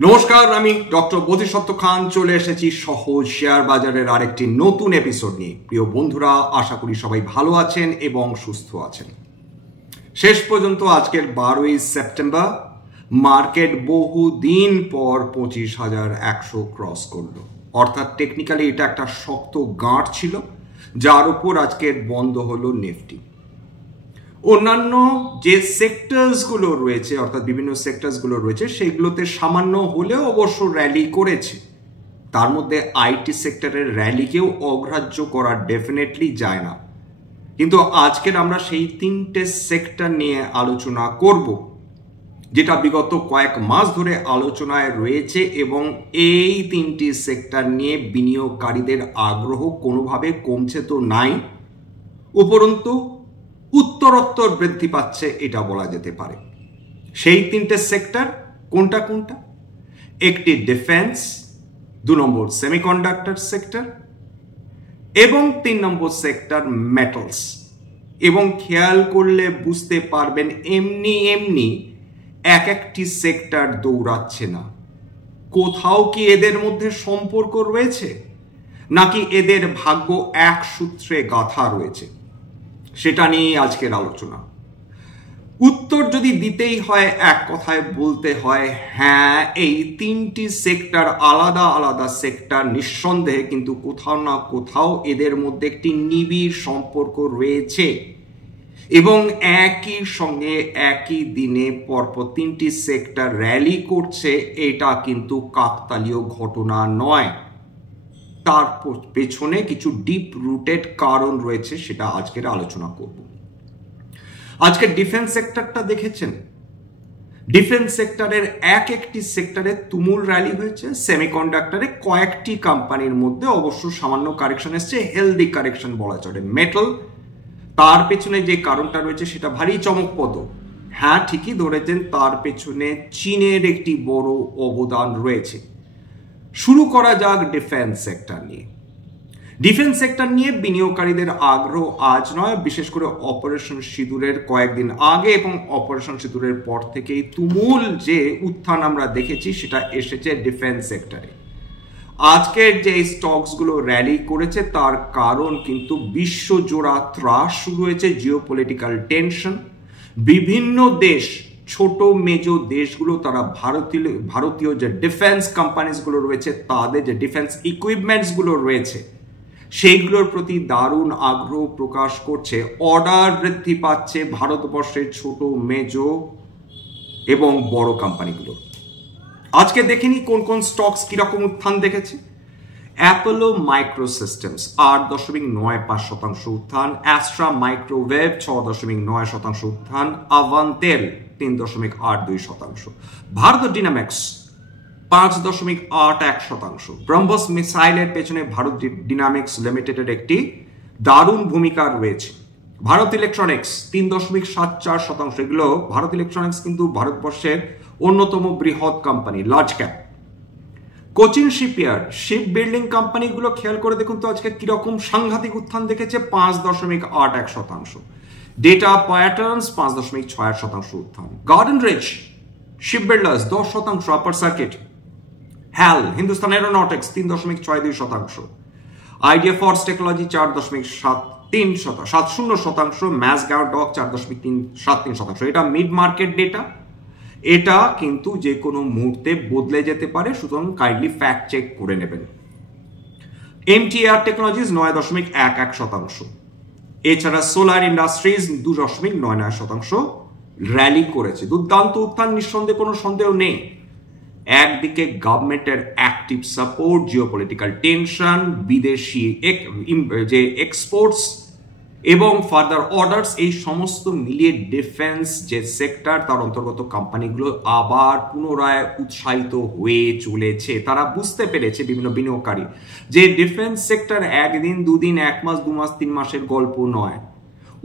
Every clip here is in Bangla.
নমস্কার, আমি ডক্টর বোধিসত্ত্ব খান চলে এসেছি সহজ শেয়ার বাজারের আরেকটি নতুন এপিসোড নিয়ে। প্রিয় বন্ধুরা, আশা করি সবাই ভালো আছেন এবং সুস্থ আছেন। শেষ পর্যন্ত আজকের 12ই সেপ্টেম্বর মার্কেট বহুদিন পর 25,100 ক্রস করলো। অর্থাৎ টেকনিক্যালি এটা একটা শক্ত গাঁট ছিল, যার উপর আজকের বন্ধ হলো নিফটি। অন্যান্য যে সেক্টরসগুলো রয়েছে, অর্থাৎ বিভিন্ন সেক্টরসগুলো রয়েছে, সেগুলোতে সামান্য হলেও অবশ্য র্যালি করেছে। তার মধ্যে আইটি সেক্টরের র্যালিকেও অগ্রাহ্য করা ডেফিনেটলি যায় না। কিন্তু আজকের আমরা সেই তিনটে সেক্টর নিয়ে আলোচনা করব, যেটা বিগত কয়েক মাস ধরে আলোচনায় রয়েছে, এবং এই তিনটি সেক্টর নিয়ে বিনিয়োগকারীদের আগ্রহ কোনোভাবে কমছে তো নাই, উপরন্তু উত্তরোত্তর বৃদ্ধি পাচ্ছে এটা বলা যেতে পারে। সেই তিনটে সেক্টর কোনটা কোনটা? একটি ডিফেন্স, 2 নম্বর সেমিকন্ডাক্টর সেক্টর, এবং 3 নম্বর সেক্টর মেটালস। এবং খেয়াল করলে বুঝতে পারবেন এমনি এমনি এক একটি সেক্টর দৌড়াচ্ছে না। কোথাও কি এদের মধ্যে সম্পর্ক রয়েছে, নাকি এদের ভাগ্য এক সূত্রে গাঁথা রয়েছে? সেটা নিয়ে আজকের আলোচনা। উত্তর যদি দিতেই হয়, এক কথায় বলতে হয় হ্যাঁ, এই তিনটি সেক্টর আলাদা আলাদা সেক্টর নিঃসন্দেহে, কিন্তু কোথাও না কোথাও এদের মধ্যে একটি নিবিড় সম্পর্ক রয়েছে। এবং একই সঙ্গে একই দিনে পরপর তিনটি সেক্টর র্যালি করছে, এটা কিন্তু কাকতালীয় ঘটনা নয়। তার পেছনে কিছু ডিপ রুটেড কারণ রয়েছে, সেটা আজকের আলোচনা করব। আজকে ডিফেন্স সেক্টরটা দেখেছেন? ডিফেন্স সেক্টরের এক একটি সেক্টরে তুমুল র্যালি হয়েছে। সেমিকন্ডাক্টরে কয়েকটি কোম্পানির মধ্যে অবশ্য সামান্য কারেকশন এসছে, হেলদি কারেকশন বলা চলে। মেটাল, তার পেছনে যে কারণটা রয়েছে সেটা ভারী চমকপ্রদ। হ্যাঁ, ঠিকই ধরেছেন, তার পেছনে চীনের একটি বড় অবদান রয়েছে। শুরু করা যাক ডিফেন্স সেক্টর নিয়ে। ডিফেন্স সেক্টর নিয়ে বিনিয়োগকারীদের আগ্রহ আজ নয়, বিশেষ করে অপারেশন সিঁদুরের কয়েকদিন আগে এবং অপারেশন সিঁদুরের পর থেকেই তুমুল যে উত্থান আমরা দেখেছি, সেটা এসেছে ডিফেন্স সেক্টরে। আজকের যে স্টকসগুলো র্যালি করেছে তার কারণ কিন্তু বিশ্বজোড়া ত্রাস শুরু হয়েছে, জিওপলিটিক্যাল টেনশন। বিভিন্ন দেশ, ছোট মেজো দেশগুলো, তারা ভারতীয় যে ডিফেন্স কোম্পানিজগুলো রয়েছে, তাদের যে ডিফেন্স ইকুইপমেন্টসগুলো রয়েছে, সেইগুলোর প্রতি দারুণ আগ্রহ প্রকাশ করছে। অর্ডার বৃদ্ধি পাচ্ছে ভারতবর্ষের ছোট মেজো এবং বড় কোম্পানিগুলো। আজকে দেখিনি কোন কোন স্টকস কিরকম উত্থান দেখেছে। অ্যাপোলো মাইক্রো সিস্টেমস 8.95% উত্থান, অ্যাস্ট্রা মাইক্রোওয়েভ 6.9% উত্থান, আভান্তেল 3.82%, ভারত ডিনামিক্স 5.81%। ব্রহ্মস মিসাইলের পেছনে ভারত ডিনামিক্স লিমিটেডের একটি দারুণ ভূমিকা রয়েছে। ভারত ইলেকট্রনিক্স 3.74%। এগুলো ভারত ইলেকট্রনিক্স কিন্তু ভারতবর্ষের অন্যতম বৃহৎ company, large cap. Cochin shipyard, ship building কোম্পানিগুলো খেয়াল করে দেখুন তো আজকে কিরকম সাংঘাতিক উত্থান দেখেছে, 5.81%। ডেটা প্যাটার্নস 5.68% উত্থান। Garden Reach Ship Builders 10% upper circuit. HAL Hindustan Aeronautics 3.62%। Ideaforge Technology 4.70%। Mazagon Dock 4.73%। এটা মিড মার্কেট ডেটা, এটা কিন্তু যে কোনো মুহূর্তে বদলে যেতে পারে, সুতরাং কাইন্ডলি ফ্যাক্ট চেক করে নেবেন। MTR technologies 9.11%। এছাড়া সোলার ইন্ডাস্ট্রিজ 2.99% র্যালি করেছে। দুর্দান্ত উত্থান, নিঃসন্দেহে কোনো সন্দেহ নেই। একদিকে গভর্নমেন্টের অ্যাক্টিভ সাপোর্ট, জিওপলিটিক্যাল টেনশন, বিদেশি যে এক্সপোর্টস এবং ফার্দার অর্ডার্স, এই সমস্ত মিলিয়ে ডিফেন্স যে সেক্টর, তার অন্তর্গত কোম্পানিগুলো আবার পুনরায় উৎসাহিত হয়ে চলেছে। তারা বুঝতে পেরেছে, বিভিন্ন বিনিয়োগকারী, যে ডিফেন্স সেক্টর একদিন, দুদিন, 1 মাস, 2 মাস, 3 মাসের গল্প নয়।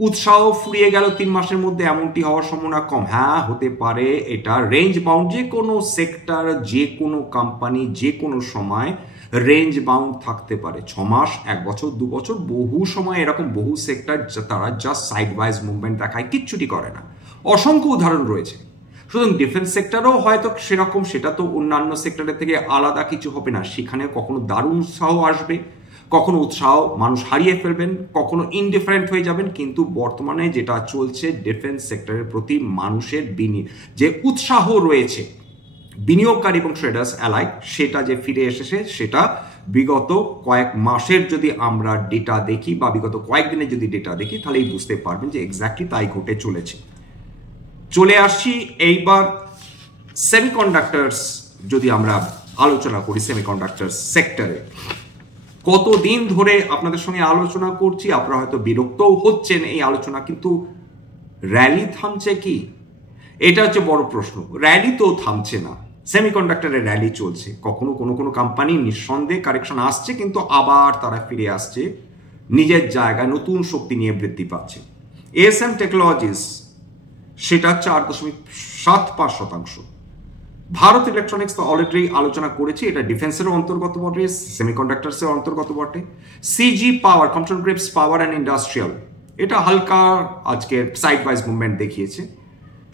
উৎসাহ ফুরিয়ে গেল 3 মাসের মধ্যে, এমনটি হওয়ার সম্ভাবনা কম। হ্যাঁ, হতে পারে এটা রেঞ্জ বাউন্ড। যে কোনো সেক্টর, যে কোনো কোম্পানি, যে কোনো সময় রেঞ্জ বাউন্ড থাকতে পারে। 6 মাস, 1 বছর, 2 বছর, বহু সময় এরকম বহু সেক্টর তারা জাস্ট সাইড ওয়াইজ মুভমেন্ট দেখায়, কিচ্ছুটি করে না। অসংখ্য উদাহরণ রয়েছে। সুতরাং ডিফেন্স সেক্টরও হয়তো সেরকম, সেটা তো অন্যান্য সেক্টরের থেকে আলাদা কিছু হবে না। সেখানে কখনো দারুণ উৎসাহ আসবে, কখনো উৎসাহ মানুষ হারিয়ে ফেলবেন, কখনো ইনডিফারেন্ট হয়ে যাবেন, কিন্তু বর্তমানে যেটা চলছে ডিফেন্স সেক্টরের প্রতি মানুষের যে উৎসাহ রয়েছে বিনিয়োগকারী এবং ট্রেডার্স অ্যালাইক, সেটা যে ফিরে এসেছে, সেটা বিগত কয়েক মাসের যদি আমরা ডেটা দেখি বা বিগত কয়েকদিনের যদি ডেটা দেখি তাহলেই বুঝতে পারবেন যে এক্স্যাক্টলি তাই ঘটে চলেছে। চলে আসছি এইবার সেমিকন্ডাক্টরস, যদি আমরা আলোচনা করি সেমিকন্ডাক্টরস সেক্টরে। কতদিন ধরে আপনাদের সঙ্গে আলোচনা করছি, আপনারা হয়তো বিরক্তও হচ্ছেন এই আলোচনা, কিন্তু র্যালি থামছে কি? এটা হচ্ছে বড় প্রশ্ন। র্যালি তো থামছে না, সেমিকন্ডাক্টরের র্যালি চলছে। কখনো কোনো কোম্পানি নিঃসন্দেহে কারেকশন আসছে, কিন্তু আবার তারা ফিরে আসছে নিজের জায়গায়, নতুন শক্তি নিয়ে বৃদ্ধি পাচ্ছে। এএসএম টেকনোলজিস সেটা 4.75%। ভারত ইলেকট্রনিক্স তো অলরেডি আলোচনা করেছি, এটা ডিফেন্সের অন্তর্গত বটে, সেমিকন্ডাক্টরসের অন্তর্গত বটে। CG power, computer grips power and industrial, এটা হালকা আজকে সাইড ওয়াইজ মুভমেন্ট দেখিয়েছে,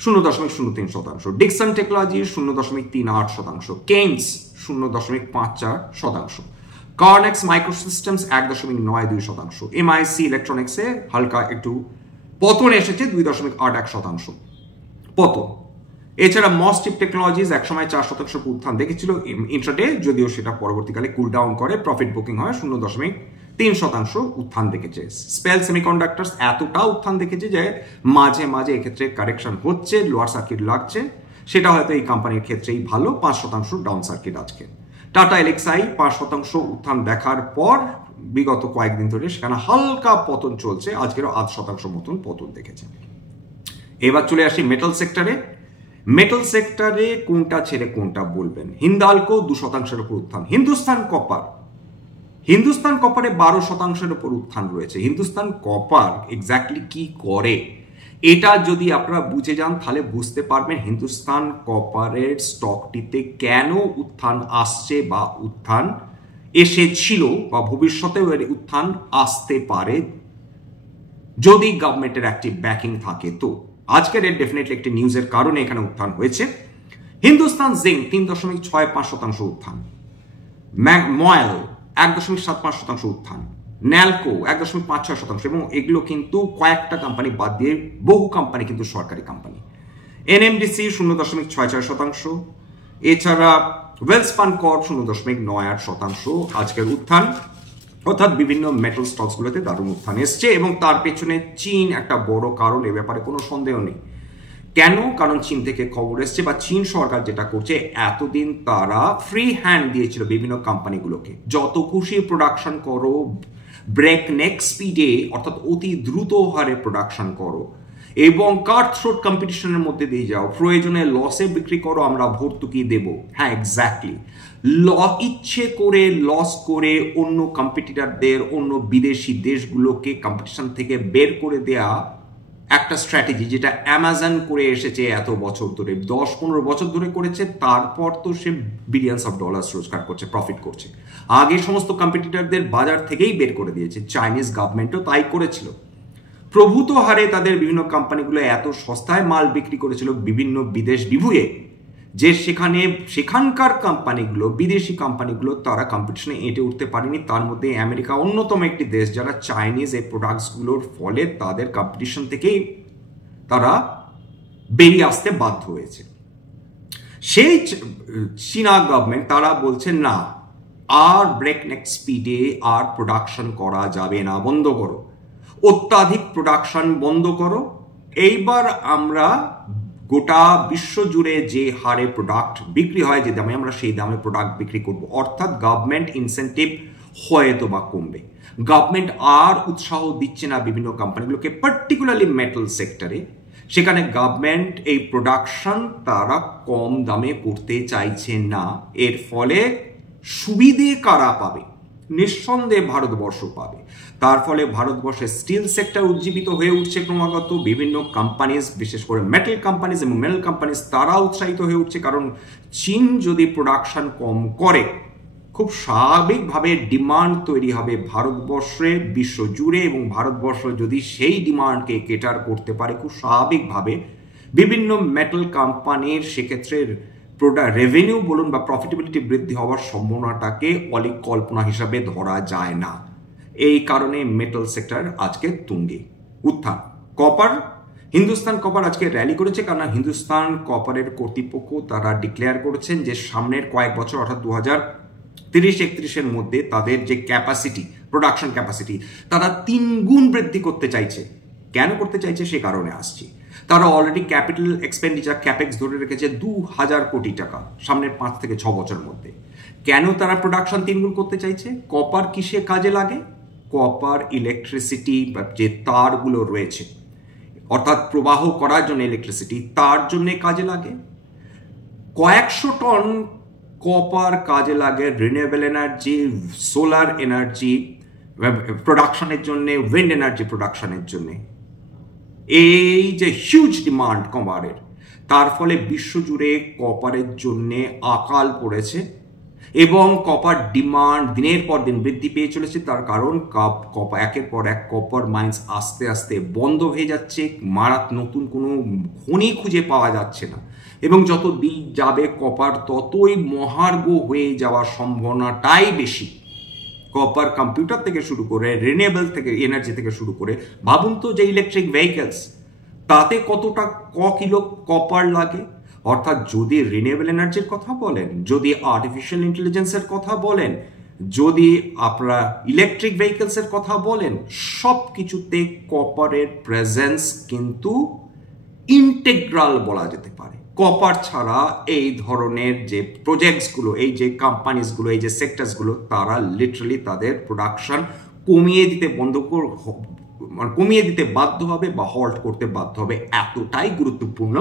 0.03%। Dickson technology 0.38%। কেইনস 0.54%। কার্নেক্স মাইক্রোসিস্টেমস 1.92%। এমআইসি ইলেকট্রনিক্সে হালকা একটু পতন এসেছে, 2.81% পতন। এছাড়া মসটিপ টেকনোলজিস একসময় 4% উত্থান দেখেছিল ইন্ট্রাডে, যদিও সেটা পরবর্তীকালে কুল ডাউন করে, প্রফিট বুকিং হয়, 0.3% উত্থান দেখেছে। স্পেল সেমিকন্ডাক্টরস এতটা উত্থান দেখেছে যে মাঝে মাঝে এক্ষেত্রে কারেকশন হচ্ছে, লোয়ার সার্কিট লাগছে, সেটা হয়তো এই কোম্পানির ক্ষেত্রেই ভালো। 5% ডাউন সার্কিট আজকে। টাটা এলএক্সআই 5% উত্থান দেখার পর বিগত কয়েকদিন ধরে সেখানে হালকা পতন চলছে, আজকেরও 8% মতন পতন দেখেছে। এবার চলে আসি মেটাল সেক্টরে। মেটাল সেক্টরে কোনটা ছেড়ে কোনটা বলবেন? হিন্দালকো 2%-এর উপর উত্থান। হিন্দুস্তান কপারে 12%-এর উপর উত্থান রয়েছে। হিন্দুস্তান কপার এক্স্যাক্টলি কি করে, এটা যদি আপনারা বুঝে যান তাহলে বুঝতে পারবেন হিন্দুস্তান কপারের স্টকটিতে কেন উত্থান আসছে বা উত্থান এসেছিল বা ভবিষ্যতেও এর উত্থান আসতে পারে যদি গভর্নমেন্টের অ্যাক্টিভ ব্যাকিং থাকে। তো আজকের এর ডেফিনেটলি একটি নিউজের কারণে এখানে উত্থান হয়েছে। হিন্দুস্তান জিঙ্ক 3.65% উত্থান। ময়েল 1.75% উত্থান। ন্যালকো 1.56%, এবং এগুলো কিন্তু কয়েকটা কোম্পানি বাদ দিয়ে বহু কোম্পানি কিন্তু সরকারি কোম্পানি। এনএমডিসি 0.64%। এছাড়া ওয়েলস্পান কর্প 0.98% আজকের উত্থান, অর্থাৎ বিভিন্ন মেটাল স্টকসগুলোতে দারুণ উত্থান এসছে, এবং তার পেছনে চীন একটা বড় কারণ, এ ব্যাপারে কোনো সন্দেহ নেই। কেন? কারণ চীন থেকে খবর এসছে বা চীন সরকার যেটা করছে, এতদিন তারা ফ্রি হ্যান্ড দিয়েছিল বিভিন্ন কোম্পানিগুলোকে, যত খুশি প্রোডাকশন করো, ব্রেক নেক স্পিডে অর্থাৎ অতি দ্রুত হারে প্রোডাকশন করো এবং কাট থ্রোট কম্পিটিশনের মধ্যে দিয়ে যাও, প্রয়োজনে লসে বিক্রি করো, আমরা ভর্তুকি দেব। হ্যাঁ, এক্স্যাক্টলি ইচ্ছে করে লস করে অন্য কম্পিটিটরদের, অন্য বিদেশি দেশগুলোকে কম্পিটিশন থেকে বের করে দেয়া একটা স্ট্র্যাটেজি, যেটা অ্যামাজন করে এসেছে এত বছর ধরে, 10-15 বছর ধরে করেছে। তারপর তো সে বিলিয়ন্স অফ ডলার্স রোজগার করছে, প্রফিট করছে। আগে সমস্ত কম্পিটিটরদের বাজার থেকেই বের করে দিয়েছে, চাইনিজ গভর্নমেন্টও তাই করেছিল। প্রভূত হারে তাদের বিভিন্ন কোম্পানিগুলো এত সস্তায় মাল বিক্রি করেছিল বিভিন্ন বিদেশ বিভুঁয়ে, যে সেখানকার কোম্পানিগুলো, বিদেশি কোম্পানিগুলো তারা কম্পিটিশনে এঁটে উঠতে পারেনি। তার মধ্যে আমেরিকা অন্যতম একটি দেশ, যারা চাইনিজ এই প্রোডাক্টসগুলোর ফলে তাদের কম্পিটিশন থেকেই তারা বেরিয়ে আসতে বাধ্য হয়েছে। সেই চীনা গভর্নমেন্ট তারা বলছে না, আর ব্রেকনেক স্পিডে আর প্রোডাকশন করা যাবে না, বন্ধ করো, অত্যাধিক প্রোডাকশন বন্ধ করো। এইবার আমরা গোটা বিশ্ব জুড়ে যে হারে প্রোডাক্ট বিক্রি হয়, যে দামে, আমরা সেই দামে প্রোডাক্ট বিক্রি করব। অর্থাৎ গভর্নমেন্ট ইনসেন্টিভ হয়তো বা কমবে। গভর্নমেন্ট আর উৎসাহ দিচ্ছে না বিভিন্ন কোম্পানিগুলোকে, পার্টিকুলারলি মেটাল সেক্টরে। সেখানে গভর্নমেন্ট এই প্রোডাকশন তারা কম দামে করতে চাইছে না। এর ফলে সুবিধে কারা পাবে? নিঃসন্দেহে ভারতবর্ষ পাবে। তার ফলে ভারতবর্ষের স্টিল সেক্টর উজ্জীবিত হয়ে উঠছে ক্রমাগত। বিভিন্ন কোম্পানিজ, বিশেষ করে মেটাল কোম্পানিজ এবং মেটাল কোম্পানিজ, তারা উৎসাহিত হয়ে উঠছে, কারণ চীন যদি প্রোডাকশন কম করে, খুব স্বাভাবিকভাবে ডিমান্ড তৈরি হবে ভারতবর্ষে, বিশ্ব জুড়ে, এবং ভারতবর্ষ যদি সেই ডিমান্ডকে কেটার করতে পারে, খুব স্বাভাবিকভাবে বিভিন্ন মেটাল কোম্পানির সেক্ষেত্রে রেভিনিউ বলুন বা প্রফিটেবিলিটি বৃদ্ধি হওয়ার সম্ভাবনাটাকে অলিক কল্পনা হিসাবে ধরা যায় না। এই কারণে মেটাল সেক্টর আজকে তুঙ্গে উত্থান। কপার, হিন্দুস্তান কপার আজকে র্যালি করেছে, কারণ হিন্দুস্তান কপারের কর্তৃপক্ষ তারা ডিক্লেয়ার করেছেন যে সামনের কয়েক বছর অর্থাৎ 2030-31-এর মধ্যে তাদের যে ক্যাপাসিটি, প্রোডাকশন ক্যাপাসিটি তারা 3 গুণ বৃদ্ধি করতে চাইছে। কেন করতে চাইছে সে কারণে আসছি। তারা অলরেডি ক্যাপিটাল এক্সপেন্ডিচার ক্যাপেক্স ধরে রেখেছে 2000 কোটি টাকা সামনের 5 থেকে 6 বছরের মধ্যে। কেন তারা প্রোডাকশন 3 গুণ করতে চাইছে? কপার কিসে কাজে লাগে? কপার ইলেকট্রিসিটি যে তারগুলো রয়েছে অর্থাৎ প্রবাহ করার জন্য ইলেকট্রিসিটি তার জন্য কাজে লাগে। কয়েকশো টন কপার কাজে লাগে রিনিউয়েবল এনার্জি, সোলার এনার্জি প্রোডাকশনের জন্য, উইন্ড এনার্জি প্রোডাকশনের জন্য। এই যে হিউজ ডিমান্ড কপারের, তার ফলে বিশ্বজুড়ে কপারের জন্য আকাল পড়েছে এবং কপার ডিমান্ড দিনের পর দিন বৃদ্ধি পেয়ে চলেছে। তার কারণ একের পর এক কপার মাইন্স আস্তে আস্তে বন্ধ হয়ে যাচ্ছে, নতুন কোনো খনি খুঁজে পাওয়া যাচ্ছে না এবং যত দিন যাবে কপার ততই মহার্ঘ হয়ে যাওয়ার সম্ভাবনাটাই বেশি। কপার কম্পিউটার থেকে শুরু করে রিনিউয়েবল থেকে এনার্জি থেকে শুরু করে ভাবুন তো যে ইলেকট্রিক ভেহিকেলস তাতে কতটা কিলো কপার লাগে। অর্থাৎ যদি রিনিউয়েবল এনার্জির কথা বলেন, যদি আর্টিফিশিয়াল ইন্টেলিজেন্সের কথা বলেন, যদি আপনারা ইলেকট্রিক ভেহিকেলসের কথা বলেন, সব কিছুতে কপারের প্রেজেন্স কিন্তু ইন্টেগ্রাল বলা যেতে পারে। কপার ছাড়া এই ধরনের যে প্রজেক্টসগুলো, এই যে কোম্পানিজগুলো, এই যে সেক্টরসগুলো তারা লিটারালি তাদের প্রোডাকশন কমিয়ে দিতে বাধ্য হবে বা হল্ট করতে বাধ্য হবে। এতটাই গুরুত্বপূর্ণ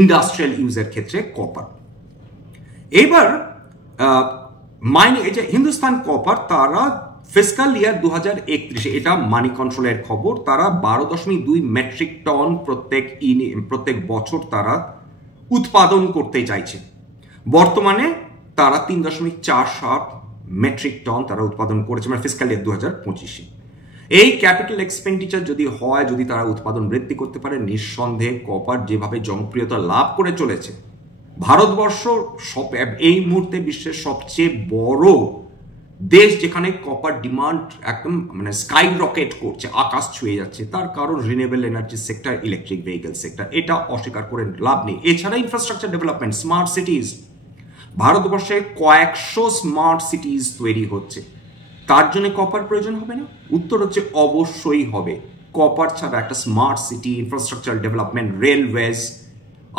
ইন্ডাস্ট্রিয়াল ইউজের ক্ষেত্রে কপার। এবার এই যে হিন্দুস্তান কপার তারা ফিসকাল ইয়ার 2031, এটা মানি কন্ট্রোলের খবর, তারা 12.2 মেট্রিক টন প্রত্যেক বছর তারা উৎপাদন করতে চাইছে। বর্তমানে তারা 3.47 মেট্রিক টন তারা উৎপাদন করেছে, মানে ফিসকাল ইয়ার 2025। এই ক্যাপিটাল এক্সপেন্ডিচার যদি হয়, যদি তারা উৎপাদন বৃদ্ধি করতে পারে, নিঃসন্দেহে কপার যেভাবে জনপ্রিয়তা লাভ করে চলেছে, ভারতবর্ষ এই মুহূর্তে বিশ্বের সবচেয়ে বড় দেশ যেখানে কপার ডিমান্ড একদম মানে স্কাই রকেট করছে, আকাশ ছুঁয়ে যাচ্ছে। তার কারণ renewable energy sector, electric vehicle sector, এটা অস্বীকার করে লাভ নেই। এছাড়া ইনফ্রাস্ট্রাকচার ডেভেলপমেন্ট, স্মার্ট সিটিজ, ভারতবর্ষে কয়েকশো স্মার্ট সিটিজ তৈরি হচ্ছে। তার জন্য কপার প্রয়োজন হবে না? উত্তর হচ্ছে অবশ্যই হবে। কপার ছাড়া একটা smart city, infrastructure development, railways,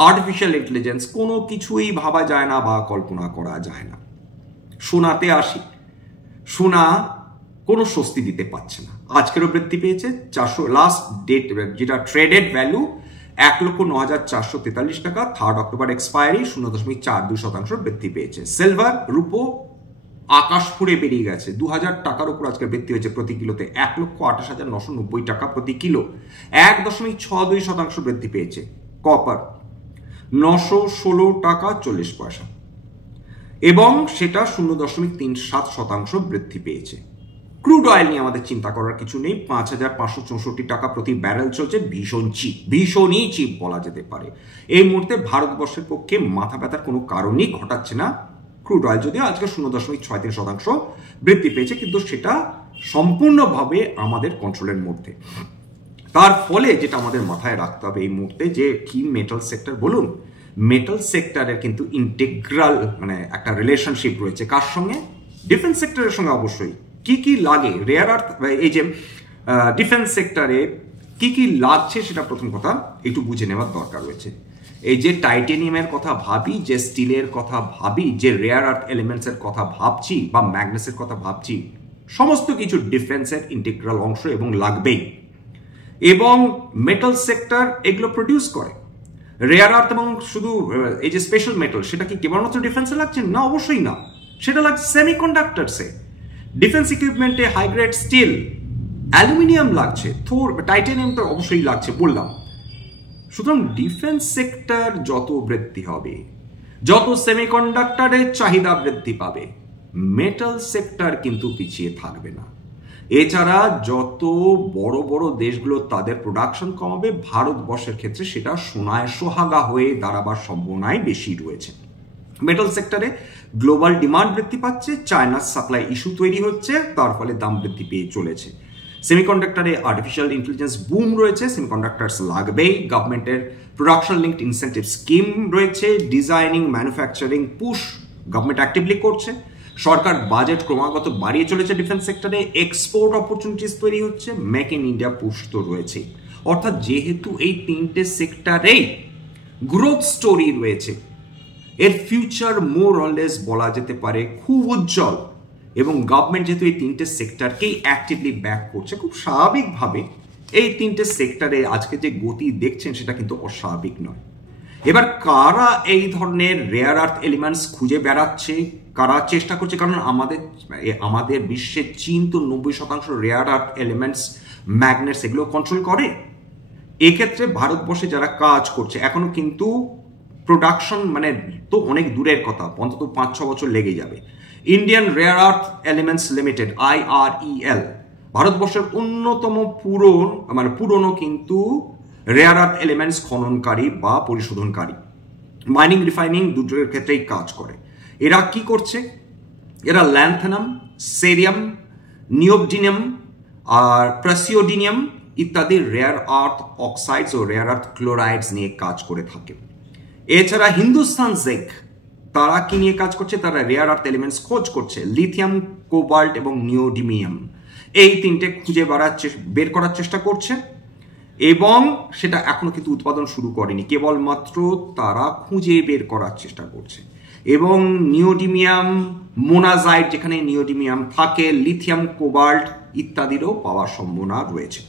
artificial intelligence কোনো কিছুই ভাবা যায় না বা কল্পনা করা যায় না। সোনাতে আসি, সোনা কোনো স্বস্তি দিতে পারছে না। আজকেরও বৃদ্ধি পেয়েছে 400, লাস্ট ডেট যেটা ট্রেডেড ভ্যালু 1,09,443 টাকা, 3 অক্টোবর এক্সপায়ারি, 0.42% বৃদ্ধি পেয়েছে। সিলভার, রূপো আকাশ ফুঁড়ে বেরিয়ে গেছে, 2000 টাকার উপর আজকে বৃদ্ধি হয়েছে প্রতি কিলোতে, 1,28,990 টাকা প্রতি কিলো, 1.62% বৃদ্ধি পেয়েছে। কপার 916 টাকা 40 পয়সা এবং সেটা 0.37% বৃদ্ধি পেয়েছে। ক্রুড অয়েল নিয়ে আমাদের চিন্তা করার কিছু নেই, 5,564 টাকা প্রতি ব্যারেল চলছে, ভীষণই চিপ বলা যেতে পারে। এই মুহূর্তে ভারতবর্ষের পক্ষে মাথা ব্যথার কোনো কারণই ঘটাচ্ছে না ক্রুড অয়েল, যদিও আজকে 0.63% বৃদ্ধি পেয়েছে, কিন্তু সেটা সম্পূর্ণভাবে আমাদের কন্ট্রোলের মধ্যে। তার ফলে যেটা আমাদের মাথায় রাখতে হবে এই মুহূর্তে, যে কি মেটাল সেক্টর বলুন, মেটাল সেক্টরের কিন্তু ইন্টেগ্রাল মানে একটা রিলেশনশিপ রয়েছে কার সঙ্গে? ডিফেন্স সেক্টরের সঙ্গে। অবশ্যই কি কি লাগে রেয়ার আর্থ, এই যে ডিফেন্স সেক্টরে কি কি লাগছে সেটা প্রথম কথা একটু বুঝে নেওয়ার দরকার রয়েছে। এই যে টাইটেনিয়ামের কথা ভাবি, যে স্টিলের কথা ভাবি, যে রেয়ার আর্থ এলিমেন্টসের কথা ভাবছি বা ম্যাগনেসের কথা ভাবছি, সমস্ত কিছু ডিফেন্সের ইন্টিগ্রাল অংশ এবং লাগবেই। এবং মেটাল সেক্টর এগুলো প্রডিউস করে। রেয়ার আর্থ এবং শুধু এই যে স্পেশাল মেটাল, সেটা কি কেবলমাত্র ডিফেন্সে লাগছে? না, অবশ্যই না, সেটা লাগছে সেমিকন্ডাক্টরসে, ডিফেন্স ইকুইপমেন্টে, হাই গ্রেড স্টিল, অ্যালুমিনিয়াম লাগছে, টাইটেনিয়াম তো অবশ্যই লাগছে বললাম। সুতরাং ডিফেন্স সেক্টর যত বৃদ্ধি হবে, যত সেমিকন্ডাক্টরের চাহিদা বৃদ্ধি পাবে, মেটাল সেক্টর কিন্তু পিছিয়ে থাকবে না। এছাড়া যত বড় বড় দেশগুলো তাদের প্রোডাকশন কমাবে, ভারতবর্ষের ক্ষেত্রে সেটা সোনায় সোহাগা হয়ে দাঁড়াবার সম্ভাবনাই বেশি রয়েছে। মেটাল সেক্টরে গ্লোবাল ডিমান্ড বৃদ্ধি পাচ্ছে, চায়নার সাপ্লাই ইস্যু তৈরি হচ্ছে, তার ফলে দাম বৃদ্ধি পেয়ে চলেছে। সেমিকন্ডাক্টরে আর্টিফিশিয়াল ইন্টেলিজেন্স বুম রয়েছে, সেমিকন্ডাক্টরস লাগবেই। গভর্নমেন্টের প্রোডাকশন লিঙ্কড ইনসেন্টিভ স্কিম রয়েছে, designing manufacturing push government actively করছে। সরকার বাজেট ক্রমাগত বাড়িয়ে চলেছে ডিফেন্স সেক্টরে, এক্সপোর্ট অপরচুনিটিস তৈরি হচ্ছে, মেক ইন ইন্ডিয়া পুশ তো রয়েছে। অর্থাৎ যেহেতু এই তিনটে সেক্টরেই গ্রোথ স্টোরি রয়েছে, এর ফিউচার মোর অরলেস বলা যেতে পারে খুব উজ্জ্বল। এবং গভর্নমেন্ট যেহেতু এই তিনটে সেক্টরকেই অ্যাক্টিভলি ব্যাক করছে, খুব স্বাভাবিকভাবে এই তিনটে সেক্টরে আজকে যে গতি দেখছেন সেটা কিন্তু অস্বাভাবিক নয়। এবার কারা এই ধরনের রেয়ার আর্থ এলিমেন্টস খুঁজে বেড়াচ্ছে, কারা চেষ্টা করছে, কারণ আমাদের বিশ্বের চীন তো 90% রেয়ার আর্থ এলিমেন্টস ম্যাগনেটস এগুলো কন্ট্রোল করে। এক্ষেত্রে ভারতবর্ষে যারা কাজ করছে এখনো কিন্তু প্রোডাকশন মানে তো অনেক দূরের কথা, অন্তত 5-6 বছর লেগে যাবে। Indian rare earth elements limited IREL ভারতবর্ষের অন্যতম পুরনো কিন্তু রেয়ার আর্থ এলিমেন্টস খননকারী বা পরিশোধনকারী, মাইনিং রিফাইনিং দুটোর ক্ষেত্রেই কাজ করে। এরা কি করছে? এরা ল্যান্থানাম, সেরিয়াম, নিওবডিনিয়াম আর প্রাসিওডিনিয়াম ইত্যাদি রেয়ার আর্থ অক্সাইডস ও রেয়ার আর্থ ক্লোরাইডস নিয়ে কাজ করে থাকে। এছাড়া হিন্দুস্তান জিঙ্ক তারা কি নিয়ে কাজ করছে? তারা রেয়ার আর্থ এলিমেন্টস খোঁজ করছে, লিথিয়াম, কোবাল্ট এবং নিওডিমিয়াম, এই তিনটে খুঁজে বের করার চেষ্টা করছে। এবং সেটা এখনো কিন্তু উৎপাদন শুরু করেনি, কেবলমাত্র তারা খুঁজে বের করার চেষ্টা করছে। এবং নিওডিমিয়াম, মোনাজাইট যেখানে নিওডিমিয়াম থাকে, লিথিয়াম, কোবাল্ট ইত্যাদিরও পাওয়ার সম্ভাবনা রয়েছে।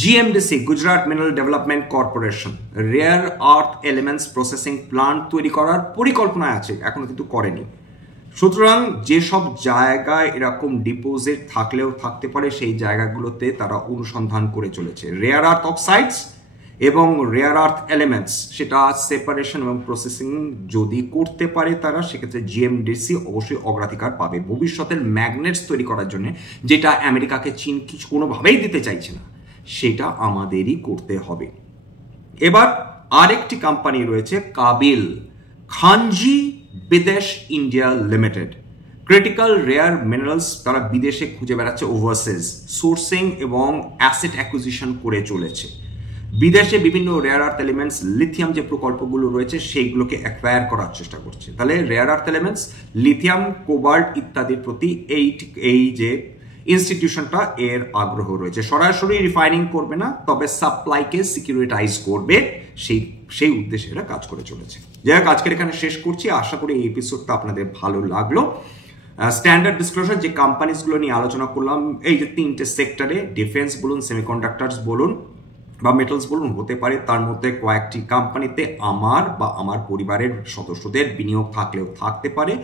GMDC Gujarat mineral development corporation rare earth elements processing plant তৈরি করার পরিকল্পনায় আছে, এখনো কিন্তু করেনি। সুতরাং যেসব জায়গায় এরকম ডিপোজিট থাকলেও থাকতে পারে সেই জায়গাগুলোতে তারা অনুসন্ধান করে চলেছে। রেয়ার আর্থ অক্সাইডস এবং রেয়ার আর্থ এলিমেন্টস সেটা সেপারেশন এবং প্রসেসিং যদি করতে পারে তারা, সেক্ষেত্রে GMDC অবশ্যই অগ্রাধিকার পাবে ভবিষ্যতের ম্যাগনেটস তৈরি করার জন্য, যেটা আমেরিকাকে চীন কিছু কোনোভাবেই দিতে চাইছে না, সেটা আমাদেরই করতে হবে। এবার আরেকটি কোম্পানি রয়েছে কাবিল, খানজি বিদেশ India limited. Critical rare minerals তারা বিদেশে খুঁজে বেড়াচ্ছে, ওভারসিজ সোর্সিং এবং অ্যাসেট অ্যাকুইজিশন করে চলেছে। বিদেশে বিভিন্ন রেয়ার আর্থ এলিমেন্টস, লিথিয়াম যে প্রকল্পগুলো রয়েছে সেইগুলোকে অ্যাকোয়ার করার চেষ্টা করছে। তাহলে rare earth elements, lithium, cobalt ইত্যাদির প্রতি এই যে ইনস্টিটিউশনটা এর আগ্রহ রয়েছে। সরাসরি রিফাইনিং করবে না, তবে সাপ্লাইকে সিকিউরিটাইজ করবে, সেই উদ্দেশ্যে এরা কাজ করে চলেছে। যাই হোক, আজকের এখানে শেষ করছি। আশা করি এই এপিসোডটা আপনাদের ভালো লাগলো। স্ট্যান্ডার্ড ডিসক্লোজার যে কোম্পানিজগুলো নিয়ে আলোচনা করলাম, এই যে তিনটে সেক্টরে, ডিফেন্স বলুন, সেমিকন্ডাক্টরস বলুন বা মেটালস বলুন, হতে পারে তার মধ্যে কয়েকটি কোম্পানিতে আমার বা আমার পরিবারের সদস্যদের বিনিয়োগ থাকলেও থাকতে পারে।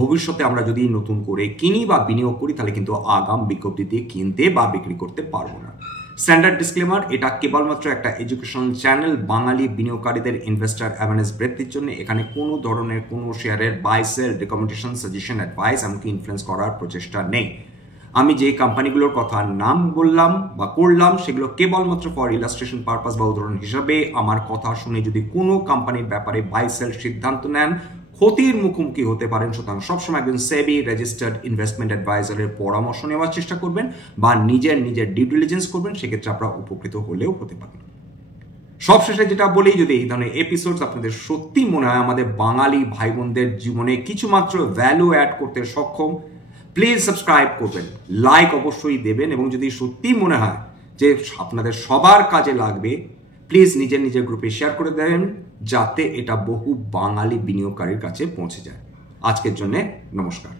ভবিষ্যতে আমরা যদি নতুন করে কিনি বা বিনিয়োগ করি তাহলে কিন্তু আগাম বিজ্ঞপ্তি দিয়ে কিনতে বা বিক্রি করতে পারবো না। স্ট্যান্ডার্ড ডিসক্লেমার, এটা কেবলমাত্র একটা এডুকেশনাল চ্যানেল, বাঙালি বিনিয়োগকারীদের ইনভেস্টার অ্যাওয়ারনেস বৃদ্ধির জন্য। এখানে কোনো ধরনের কোনো শেয়ারের buy sell, recommendation, suggestion, advice এমনকি ইনফ্লুয়েন্স করার প্রচেষ্টা নেই। আমি যে কোম্পানিগুলোর কথা নাম বললাম বা করলাম সেগুলো কেবলমাত্র ফর ইলাস্ট্রেশন পারপাস বা উদাহরণ হিসাবে। আমার কথা শুনে যদি কোনো কোম্পানির ব্যাপারে বাই সেল সিদ্ধান্ত নেন, ক্ষতির মুখোমুখি হতে পারেন। সুতরাং সবসময় একজন সেবি রেজিস্টার্ড ইনভেস্টমেন্ট অ্যাডভাইজারের পরামর্শ নেওয়ার চেষ্টা করবেন বা নিজের ডিউ ডিলিজেন্স করবেন, সেক্ষেত্রে আপনারা উপকৃত হলেও হতে পারেন। সবশেষে যেটা বলি, যদি এই ধরনের এপিসোডস আপনাদের সত্যি মনে হয় আমাদের বাঙালি ভাই বোনদের জীবনে কিছুমাত্র ভ্যালু অ্যাড করতে সক্ষম, প্লিজ সাবস্ক্রাইব করবেন, লাইক অবশ্যই দেবেন, এবং যদি সত্যি মনে হয় যে আপনাদের সবার কাজে লাগবে, প্লিজ নিজের গ্রুপে শেয়ার করে দেবেন, যাতে এটা বহু বাঙালি বিনিয়োগকারীর কাছে পৌঁছে যায়। আজকের জন্য নমস্কার।